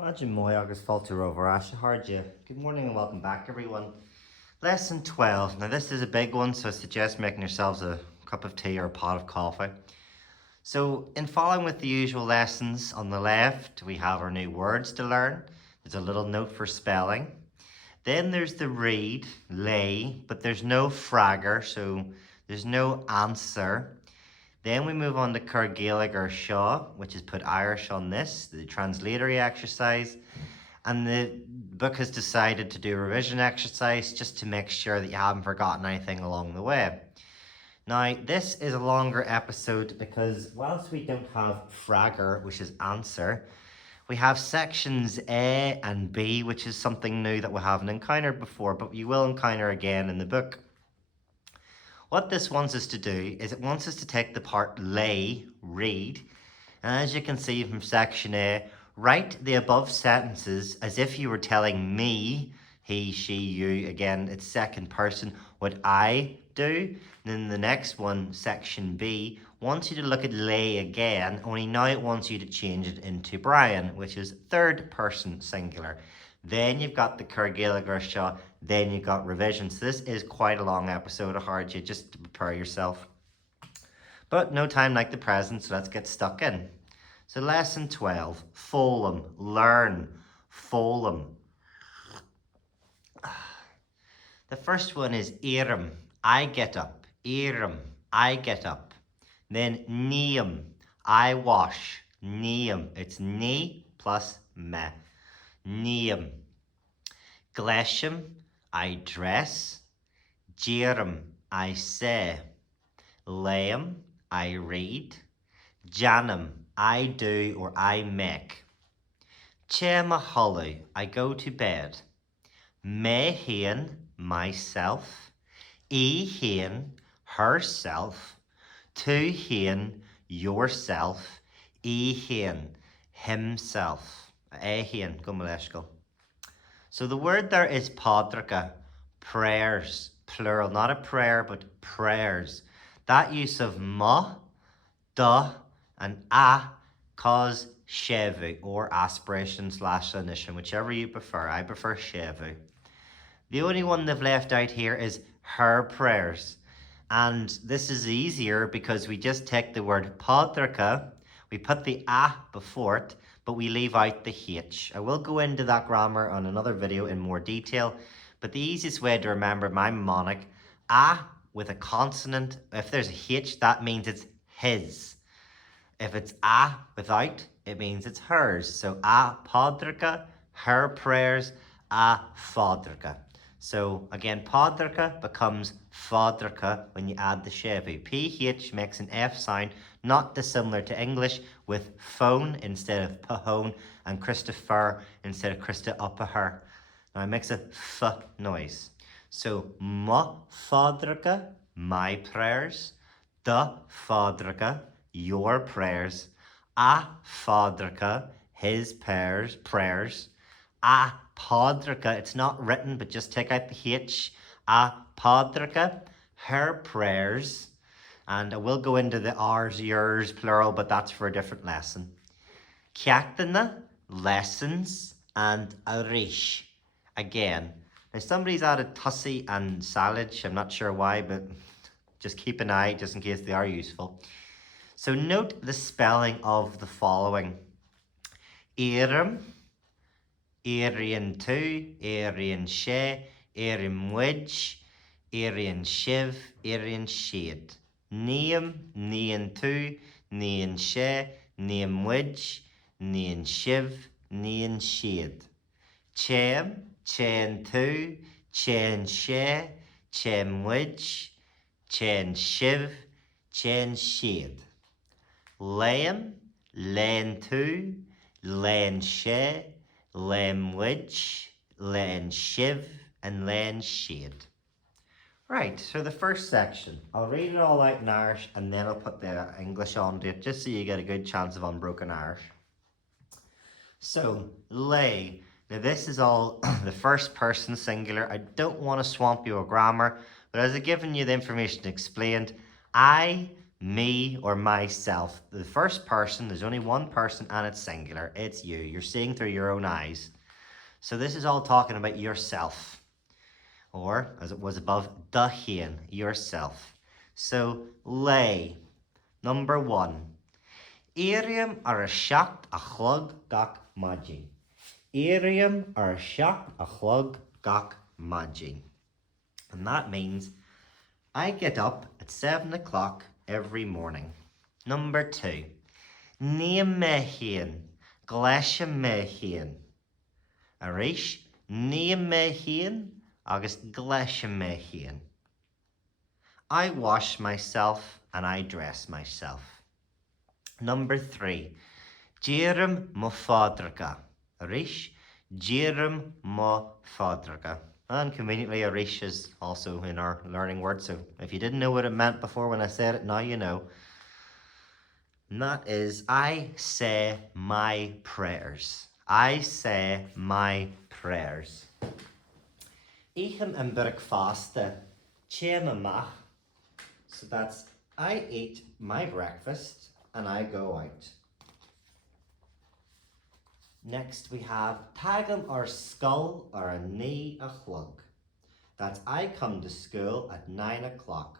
Imagine Moy agus Falter over Ashaharja. Good morning and welcome back, everyone. Lesson 12. Now, this is a big one, so I suggest making yourselves a cup of tea or a pot of coffee. So, in following with the usual lessons, on the left we have our new words to learn. There's a little note for spelling. Then there's the read, lay, but there's no fragger, so there's no answer. Then we move on to Cargill or Shaw, which is put Irish on this, the translatory exercise. And the book has decided to do a revision exercise just to make sure that you haven't forgotten anything along the way. Now, this is a longer episode because whilst we don't have Fragger, which is answer, we have sections A and B, which is something new that we haven't encountered before, but you will encounter again in the book. What this wants us to do is it wants us to take the part lay, read, and as you can see from section A, write the above sentences as if you were telling me, he, she, you, again, it's second person, what I do. And then the next one, section B, wants you to look at lay again, only now it wants you to change it into Brian, which is third person singular. Then you've got the Cargill Shaw, then you've got revision. So this is quite a long episode of Hard You, just to prepare yourself. But no time like the present, so let's get stuck in. So lesson 12, Fulham, learn, Fulham. The first one is Éireann, I get up, Éireann, I get up. Then Niam, I wash, Niam, it's ni plus me. Niam. Glesham, I dress. Jerum, I say. Leam, I read. Janum, I do or I make. Chemaholu, I go to bed. Mehian, myself. Ehian, herself. Tuhian, yourself. Ehian, himself. Ehian, go. So the word there is padracha, prayers, plural, not a prayer, but prayers. That use of ma, da, and a cause shevu, or aspiration / lenition, whichever you prefer. I prefer shevu. The only one they've left out here is her prayers. And this is easier because we just take the word padracha, we put the a before it, but we leave out the H. I will go into that grammar on another video in more detail, but the easiest way to remember my mnemonic, a with a consonant, if there's a H, that means it's his. If it's a without, it means it's hers. So a padracha, her prayers, a fadracha. So again, padracha becomes fadracha when you add the shevu. PH makes an F sound, not dissimilar to English, with phone instead of pahone and Christopher instead of Christa upper. Now it makes a f noise. So ma fadracha, my prayers. Da fadracha, your prayers. A fadracha, his prayers. A padracha, it's not written, but just take out the H. A padracha, her prayers. And I will go into the ours, yours, plural, but that's for a different lesson. Ceachtaine, lessons, and arish, again. Now somebody's added tussie and salad. I'm not sure why, but just keep an eye just in case they are useful. So note the spelling of the following. Éireann, Éireann tú, Éireann sé, Éireann muid, Éireann siv, Éireann siad. Niam, nian tú, nian sé, nian muid, nian siv, nian siad. Chem, chen tú, chen sé, chen muid, chen siv, chen siad. Leim, len tú, len sé, len muid, len siv, and len siad. Right, so the first section, I'll read it all out in Irish and then I'll put the English onto it just so you get a good chance of unbroken Irish. So, lay. Now this is all the first person singular. I don't want to swamp you with grammar, but as I've given you the information explained, I me or myself. The first person, there's only one person and it's singular. It's you. You're seeing through your own eyes. So this is all talking about yourself. Or, as it was above, dahin, yourself. So, lay. Number 1. Éiriam ar a seacht a chlog gach maidin. Éiriam ar a seacht a chlog gach maidin. And that means I get up at 7 o'clock every morning. Number 2. Níam me héan, gleise me héan. Arís, níam me héan, agus gleise me héan. I wash myself and I dress myself. Number 3. Dírim mo fádracha. Arís, dírim mo fádracha. And conveniently, Arish is also in our learning word. So if you didn't know what it meant before when I said it, now you know. And that is, I say my prayers. I say my prayers. Eichem en breakfaste, mach. So that's, I eat my breakfast and I go out. Next we have Tagum or skull or a knee a chlug. That's I come to school at 9 o'clock.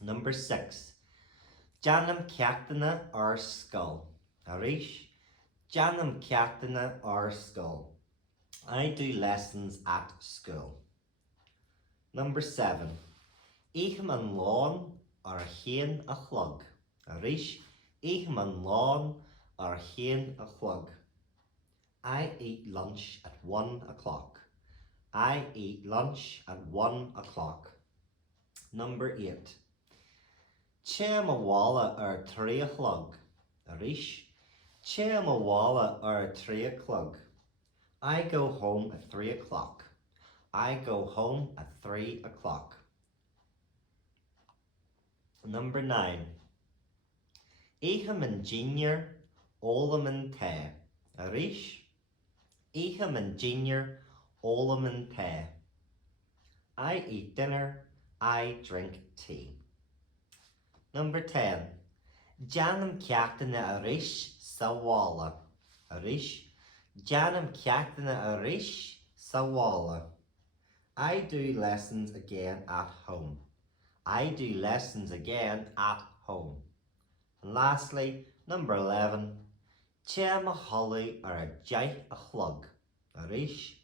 Number 6. Janam Catana or skull. Arish. Janam Catana or skull. I do lessons at school. Number 7. Eichem an lawn or a hien a chlug. Arish. Eichem an lawn or hien a chlug. I eat lunch at 1 o'clock. I eat lunch at 1 o'clock. Number 8. Che mawala or 3 o'clock. Arish. Che mawala or 3 o'clock. I go home at 3 o'clock. I go home at 3 o'clock. Number 9. Eichem an junior, olam an te. Arish. Eichem an junior, olam an te. I eat dinner, I drink tea. Number 10. Janam Catana Arish Sawala. Arish. Janam Catana Arish Sawala. I do lessons again at home. I do lessons again at home. And lastly, number 11. Che mahalu ar a jaith a chlug. Arish.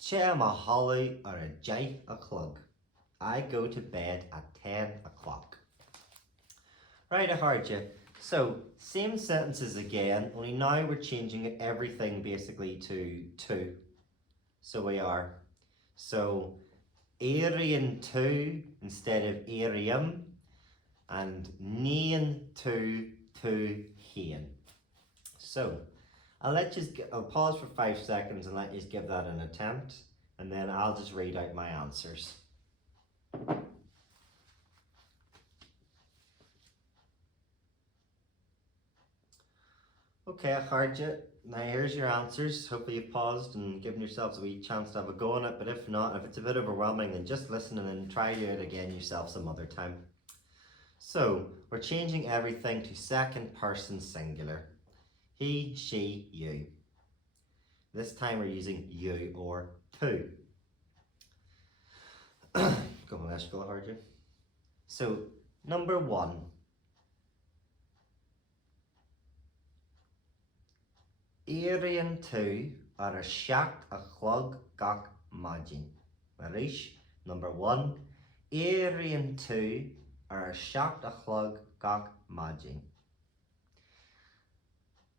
Che mahalu ar a jaith a chlug. I go to bed at 10 o'clock. Right, I heard you. So, same sentences again, only now we're changing everything basically to 2. So we are. So, Arian 2 instead of Arium, and Nian 2 to Hien. So, I'll pause for 5 seconds and let you give that an attempt, and then I'll just read out my answers. Okay, I heard you. Now here's your answers. Hopefully you've paused and given yourselves a wee chance to have a go on it, but if not, if it's a bit overwhelming, then just listen and then try it again yourself some other time. So, we're changing everything to second person singular. He, she, you. This time we're using you or two. Go on, let's go harder. So, number 1. Arian 2 ar a seacht a chlog gach maidin. Marish, number 1. Arian 2 ar a seacht a chlog gach maidin.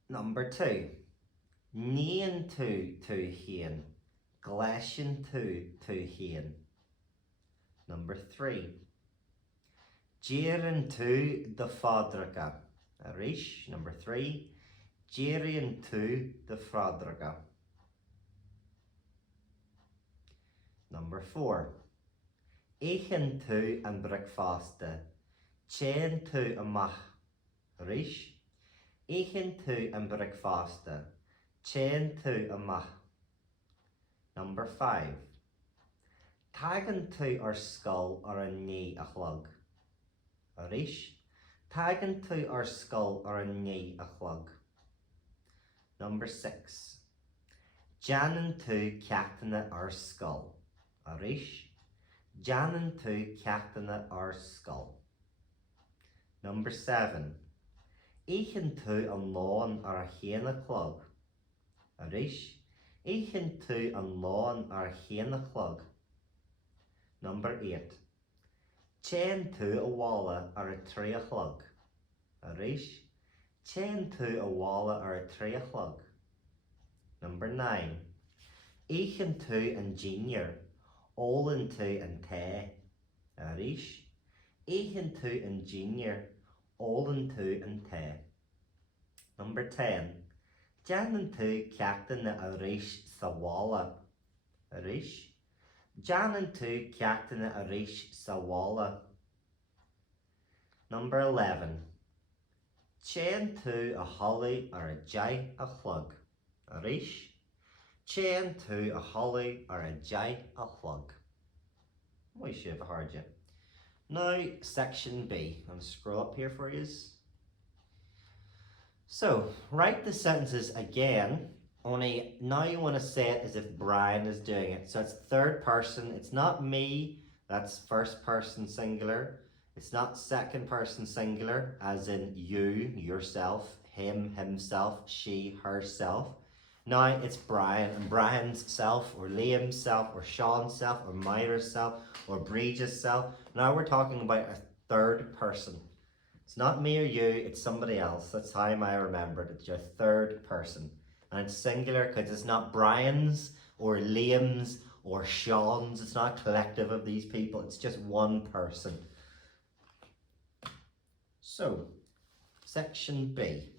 Number 2. Nían 2 to hien. Gleisian 2 to hien. Number 3. Jéireann 2 de fádracha. Arish, number 3. Jéireann 2 de fádracha. Number 4. Éicheann 2 an breicfásta. Chéan 2 amach. Arish. Éicheann 2 an breicfásta. Chéan 2 amach. Number 5. Tagan to our skull or a knee a chlog. Arish. Tagan to our skull or a knee a chlog. Number 6. Janan to cactana our skull. Arish. Janan to cactana our skull. Number 7. Eichan to an lawn or a héna clog. Arish. Eichan to an lawn or a héna clog. Number 8. Chain to a walla or a tree chlog. Arish. Chain to a walla or a tree chlog. Number 9. Eichan to an junior. Olin to an te. Arish. Eichan to an junior. Olin to an te. Number 10. Janan to cactan na arish sa walla. Arish. Janan to cactan na arish sa walla. Number 11. Chain to a holly or a jai a chlug. Arish. Chain to a holly or a jai a chlug. We should have heard you. Now, section B. I'm going to scroll up here for you. So, write the sentences again, only now you want to say it as if Brian is doing it. So it's third person, it's not me, that's first person singular. It's not second person singular, as in you, yourself, him, himself, she, herself. Now it's Brian, and Brian's self, or Liam's self, or Sean's self, or Myra's self, or Bridget's self. Now we're talking about a third person. It's not me or you, it's somebody else. That's how I remembered it. It's your third person. And it's singular because it's not Brian's or Liam's or Sean's. It's not a collective of these people. It's just one person. So, section B.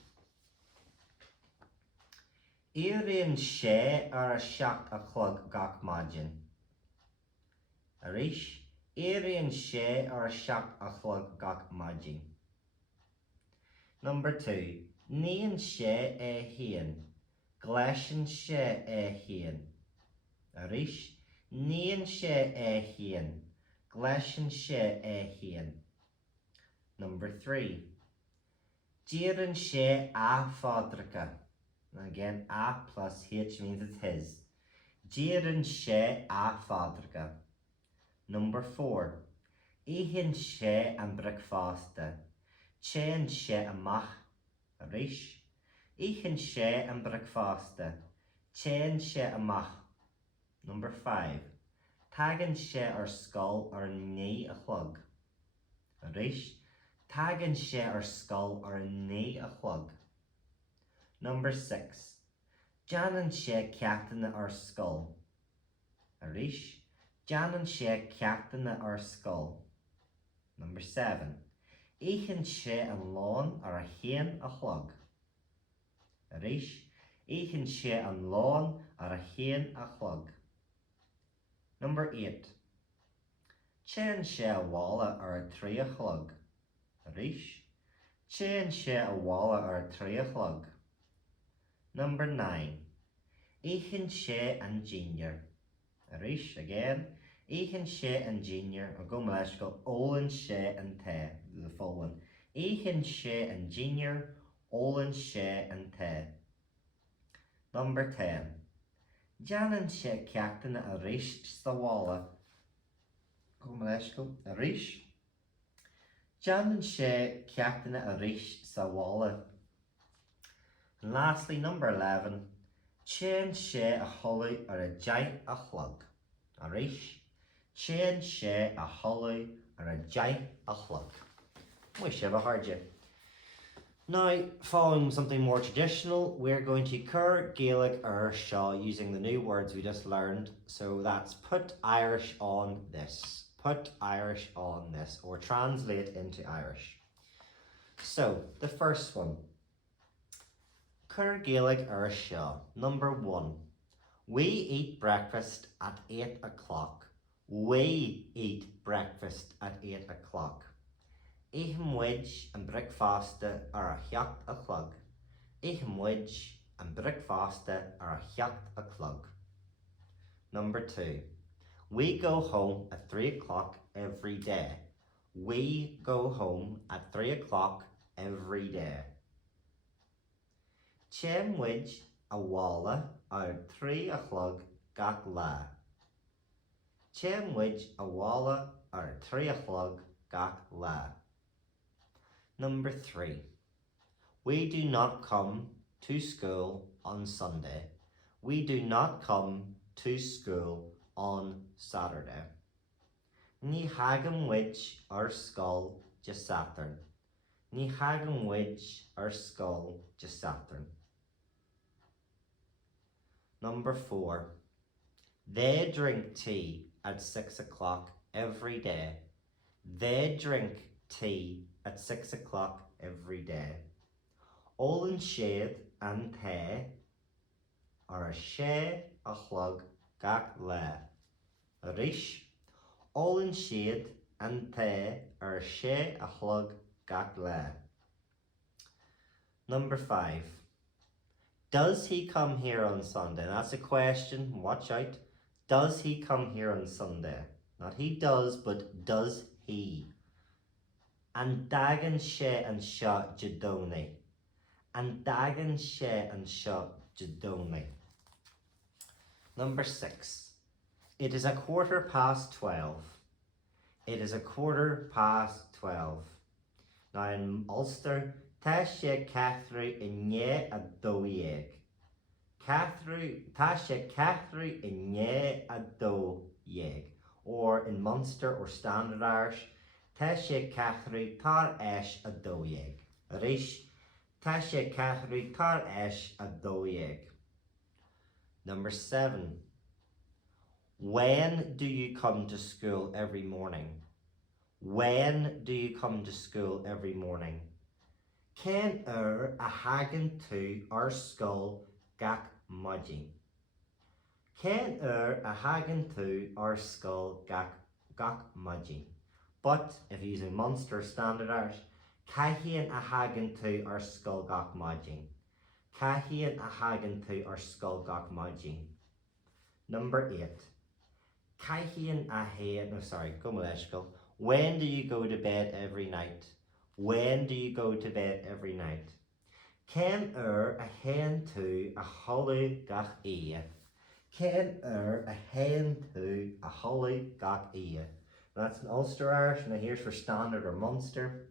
Éireann sé ar a seach a chlog gach maidin. Arish. Éireann sé ar a seach a chlog gach maidin. Number 2. Níon sé héan. Gleishin sé héan. Arish. Níon sé héan. Gleishin sé héan. Number 3. Díran sé a fádracha. Again, a plus h means it's his. Díran sé a fádracha. Number 4. Íhin sé an breakfasta. Chain sé amach. Arish. Íhin sé an breakfasta. Chain sé amach. Number 5. Tagan sé ar skull ar ní a chlog. Arish. Tagan sé ar skull ar ní a chlog. Number 6. Janan sé ceachtaine ar skull. Arish. Janan sé ceachtaine ar skull. Number 7. Íchan sé an lawn ar a héan a chlog. Arish. Íchan sé an lawn ar a héan a chlog. Number 8. Chain sé a walla ar a trí a chlog. Arish. Chain sé a walla ar a trí a chlog. Number 9. Íchan sé an junior. Arish again. Íchan sé an junior, or go malash go Olin sé an te, the full one. Íchan sé an junior, Olin sé an te. Number 10. Janan sé ceachtaine a rish sa walla. Go malash go Arish. Janan sé ceachtaine a rish sa walla. And lastly, number 11. Chain sé a holly or a jai a chlog. Arish. Chain sé a holly or a jai a chlog. We should have heard you. Now, following something more traditional, we're going to cur Gaelic or shaw using the new words we just learned. So that's put Irish on this. Put Irish on this, or translate into Irish. So, the first one. Cur Gaelic or shaw. Number 1. We eat breakfast at 8 o'clock. We eat breakfast at 8 o'clock. Éhim wedge and breakfasta are a heacht a clog. Éhim wedge and breakfasta are a heacht a clog. Number 2. We go home at 3 o'clock every day. We go home at 3 o'clock every day. Chemwij awala ar 3 o'clock gach la. Chemwij awala ar 3 o'clock gach la. Number 3. We do not come to school on Sunday. We do not come to school on Saturday. Ní hagam wich ar skull just Saturn. Ní hagam wich ar skull just Saturn. Number 4. They drink tea at 6 o'clock every day. They drink tea at 6 o'clock every day. Olin shade and te are a she a chlog gach le. Rish. Olin shade and te are a she a chlog gach le. Number 5. Does he come here on Sunday? That's a question. Watch out. Does he come here on Sunday? Not he does, but does he? And dagan she and shot jadoni. And dagan she and shot jadoni. Number 6. It is 12:15. It is 12:15. Now in Ulster, ta she Catherine in ye a doieg. Ta she Catherine in ye a doieg. Or in Munster or Standard Irish, ta she Catherine tar esh a doieg. Rish, ta she Catherine tar esh a doieg. Number 7. When do you come to school every morning? When do you come to school every morning? Ken a hagen to our skull gach mudgy. Ken a hagen to our skull gach mudgy. But if using Munster Standard Irish, cahian a hagen to our skull gach mudgy. Cahian a hagen to our skull gach mudgy. Number 8. Cahian a head, no sorry, go Maleshkal. When do you go to bed every night? When do you go to bed every night? Ken a hen to a holly gach ea. Ken a hen to a holly gach ea. That's an Ulster Irish, now here's for Standard or Munster.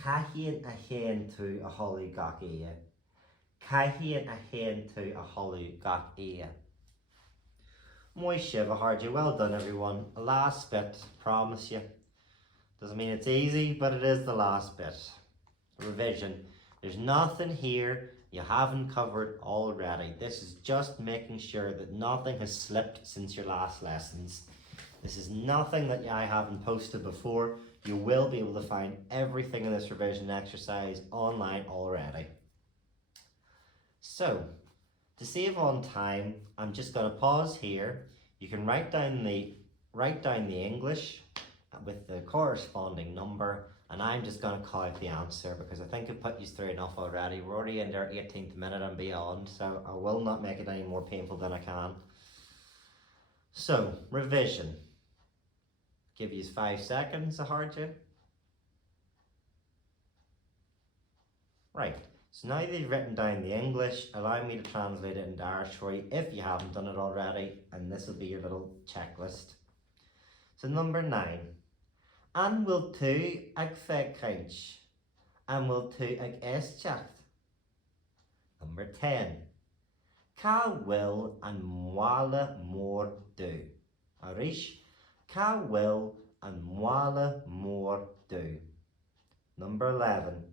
Cahian a hen to a holly gach ea. Cahian a hen to a holly gach ea. Moy shiva hard you. Well done everyone. Last bit, promise you. Doesn't mean it's easy, but it is the last bit. Revision. There's nothing here you haven't covered already. This is just making sure that nothing has slipped since your last lessons. This is nothing that I haven't posted before. You will be able to find everything in this revision exercise online already. So, to save on time, I'm just going to pause here. You can write down the English with the corresponding number, and I'm just going to call out the answer because I think I've put you through enough already. We're already in our 18th minute and beyond, so I will not make it any more painful than I can. So, revision. Give you 5 seconds, I heard you. Right. So now that you've written down the English, allow me to translate it into Irish for you if you haven't done it already, and this will be your little checklist. So number 9. An will tu ag fe kainch. An will tu ag eschacht. Number 10. Ka will an mwala more do. Arish. Ka will an mwala more do. Number 11.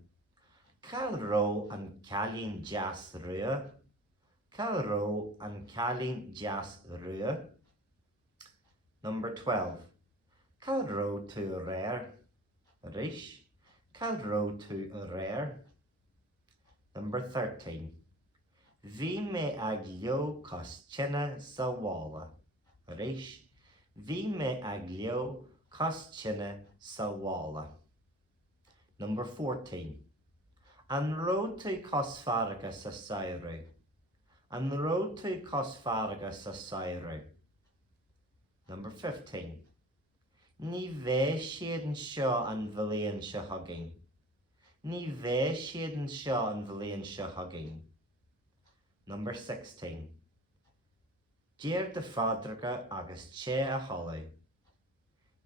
Cael ro an calin jas rua. Cael ro an calin jas rua. Number 12. Cael ro to rare. Rish. Cael ro to rare. Number 13. Vi me aglio coschina sawala. Rish. Vi me aglio coschina sawala. Number 14. An road to Cosfaraga Society. An road to Cosfaraga Society. Number 15. Ní bheidh siad an seo an bhilíonn seo thugainn. Ní bheidh siad an seo an bhilíonn seo thugainn. Number 16. Déir de fádracha agus té a tholadh.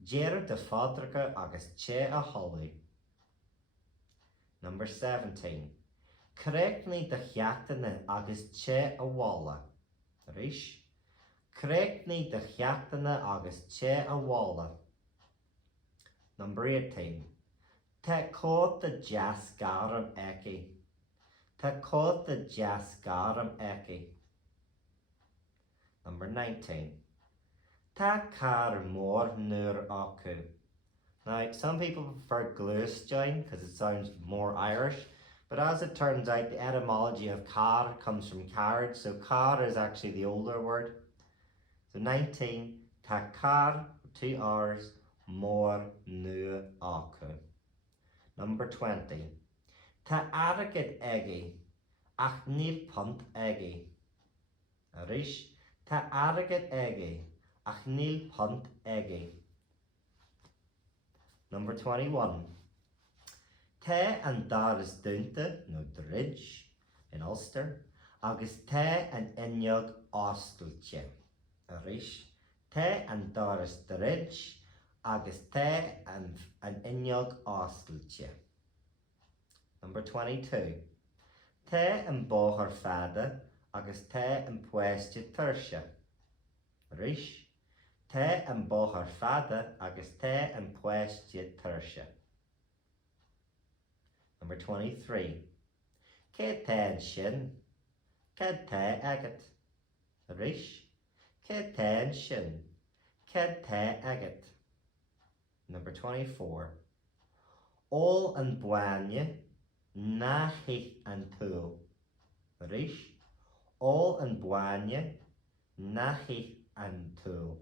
Déir de fádracha agus té a tholadh. Number 17. Creic de cheachtaine agus té a bhála. Arís. Creic de cheachtaine agus té a bhála. Number 18. Tá cód de deas garam eici. Tá cód de deas garam eici. Number 19. Tá car mór nuair acu. Now, some people prefer glúisteáin because it sounds more Irish, but as it turns out, the etymology of car comes from carriage, so car is actually the older word. So 19, tá car, 2 R's, mór nuair acu. Number 20. Tá airgid aige, ach níl punt aige. Arís, tá airgid aige, ach níl punt aige. Number 21. Tá an daras dúnta, nó dridge, in Ulster, agus tá an inneog ástailte. Arís, tá an daras dridge, agus tá an inneog ástailte. Number 22. Tá an bóthar fada, agus tá an puiste tuirse. Arís, tá an bóthar fada, agus tá an puiste tuirse. Number 23. Cé tá an sin, cé tá agat. Arís, cé tá an sin, cé tá agat. Number 24. All an buaine, na hith an túl. Arís, all an buaine, na hith an túl.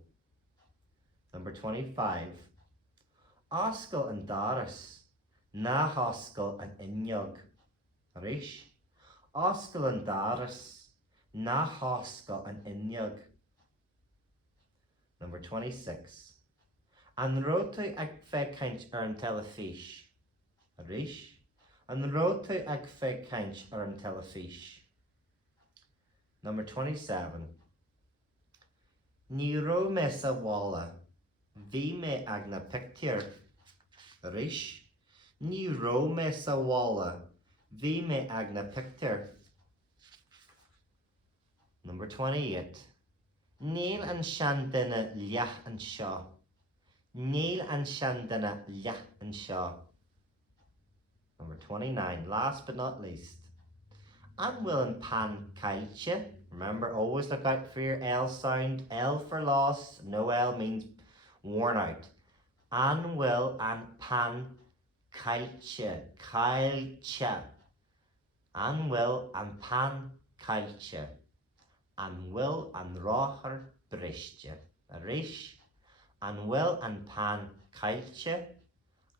Number 25. Oscail an daras, na hoscail an inneog. Arís, oscail an daras, na hoscail an inneog. Number 26. An rótu ag feicáint an telefís. Arís, an rótu ag feicáint an telefís. Number 27. Ní ró me sa bhála, bhí me ag na pictiúr. Arís, ní ró me sa bhála, bhí me ag na pictiúr. Number 28. Níl an sean duine leath an seo. Níl an sean duine leath an seo. Number 29. Last but not least. An bhfuil an pan cailte. Remember, always look out for your L sound. L for loss. No L means worn out. An bhfuil an pan cailte. Cailte. An bhfuil an pan cailte. An bhfuil an ráthar briste. Arís, an bhfuil an pan cailte.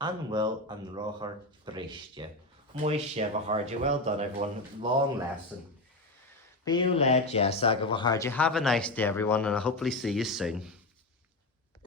An bhfuil an ráthar briste. Muy sibh a hard. Well done, everyone. Long lesson. Be you led, Jess, I go hard. You have a nice day, everyone, and I'll hopefully see you soon.